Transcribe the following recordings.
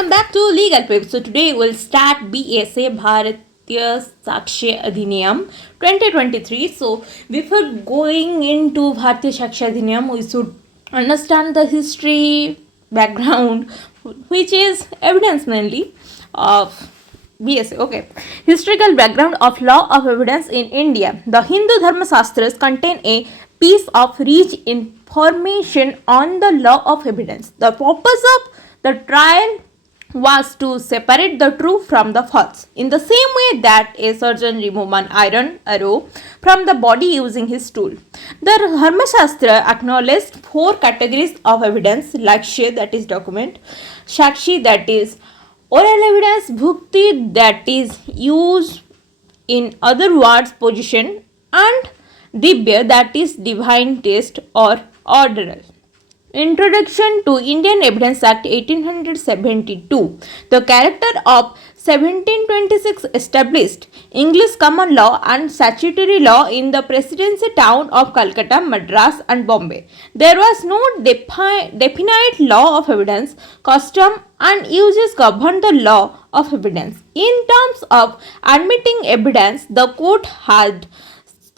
Welcome back to Legal Prep. So today we'll start BSA Bharatiya Sakshya Adhiniyam 2023. So before going into Bharatiya Sakshya Adhiniyam, we should understand the history background, which is evidence mainly of BSA. Okay. Historical background of law of evidence in India. The Hindu Dharma Shastras contain a piece of rich information on the law of evidence. The purpose of the trial was to separate the true from the false. In the same way that a surgeon removes an iron arrow from the body using his tool. The Dharma Shastra acknowledged four categories of evidence: Lakshya, that is document; Shakshi, that is oral evidence; Bhukti, that is used, in other words, position; and Dibya, that is divine taste or orderal. Introduction to Indian Evidence Act 1872. The character of 1726 established English common law and statutory law in the presidency town of Calcutta, Madras and Bombay. There was no definite law of evidence. Custom and uses governed the law of evidence. In terms of admitting evidence, the court had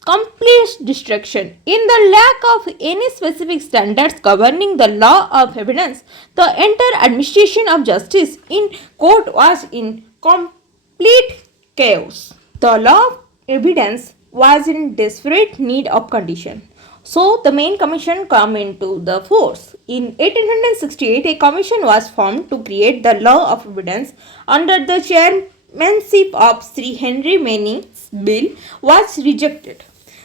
complete distinction. In the lack of any specific standards governing the law of evidence, the entire administration of justice in court was in complete chaos. The law of evidence was in desperate need of condition. So the main commission come into the force. In 1868, a commission was formed to create the law of evidence under the chairmanship of Sri Henry Manny's bill was rejected.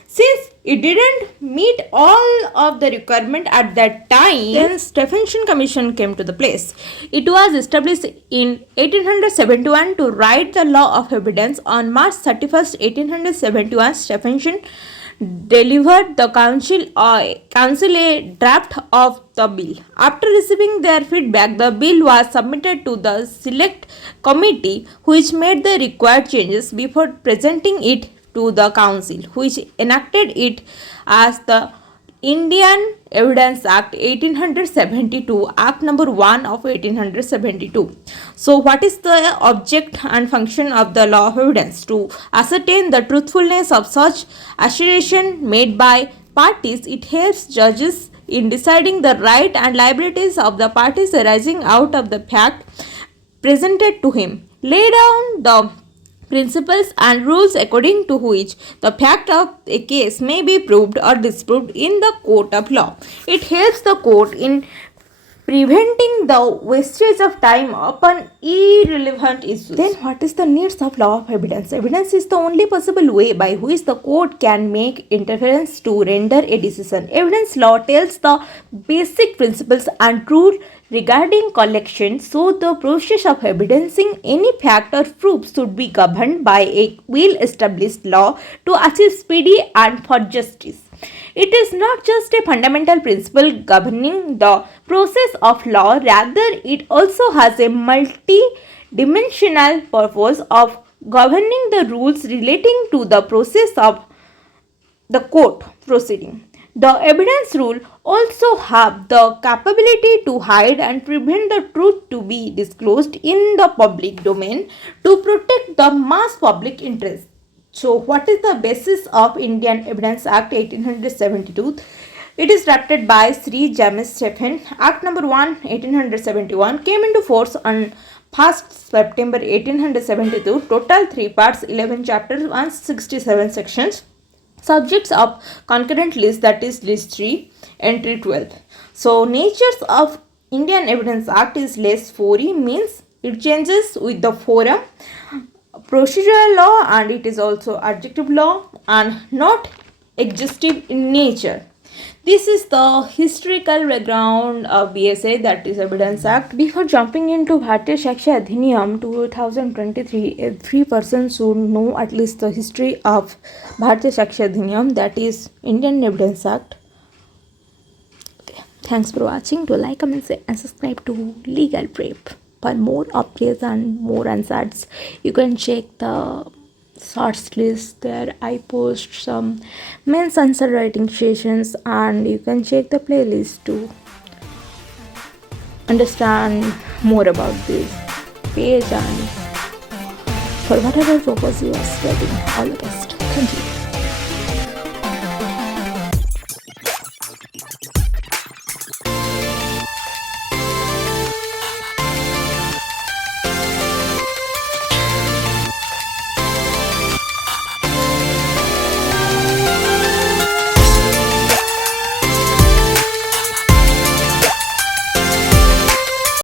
Since it didn't meet all of the requirement at that time, then Stephenson Commission came to the place. It was established in 1871 to write the law of evidence. On March 31st, 1871, Stephenson delivered the council a draft of the bill. After receiving their feedback, the bill was submitted to the select committee, which made the required changes before presenting it to the council, which enacted it as the Indian Evidence Act 1872, Act number 1 of 1872. So what is the object and function of the law of evidence? To ascertain the truthfulness of such assertion made by parties. It helps judges in deciding the right and liabilities of the parties arising out of the fact presented to him. Lay down the principles and rules according to which the fact of a case may be proved or disproved in the court of law. It helps the court in preventing the wastage of time upon irrelevant issues. Then what is the needs of law of evidence? Evidence is the only possible way by which the court can make interference to render a decision. Evidence law tells the basic principles and rules regarding collection, so the process of evidencing any fact or proof should be governed by a well-established law to achieve speedy and for justice. It is not just a fundamental principle governing the process of law, rather it also has a multi-dimensional purpose of governing the rules relating to the process of the court proceeding. The evidence rule also have the capability to hide and prevent the truth to be disclosed in the public domain to protect the mass public interest. So what is the basis of Indian Evidence Act 1872? It is drafted by Sri James Stephen. Act number 1 1871 came into force on 1st September 1872. Total 3 parts, 11 chapters, 167 sections. Subjects of concurrent list, that is list 3, entry 12. So natures of Indian Evidence Act is less 4e, means it changes with the forum, procedural law, and it is also adjective law and not exhaustive in nature. This is the historical background of BSA, that is Evidence Act. Before jumping into Bharatiya Sakshya Adhiniyam 2023, every person should know at least the history of Bharatiya Sakshya Adhiniyam, that is Indian Evidence Act. Okay. Thanks for watching. Do like, comment, and subscribe to Legal Prep. For more updates and more answers, you can check the shorts list. There I post some men's answer writing sessions, and you can check the playlist to understand more about this. পেয়ে যান for whatever purpose you are studying. All the best. Thank you.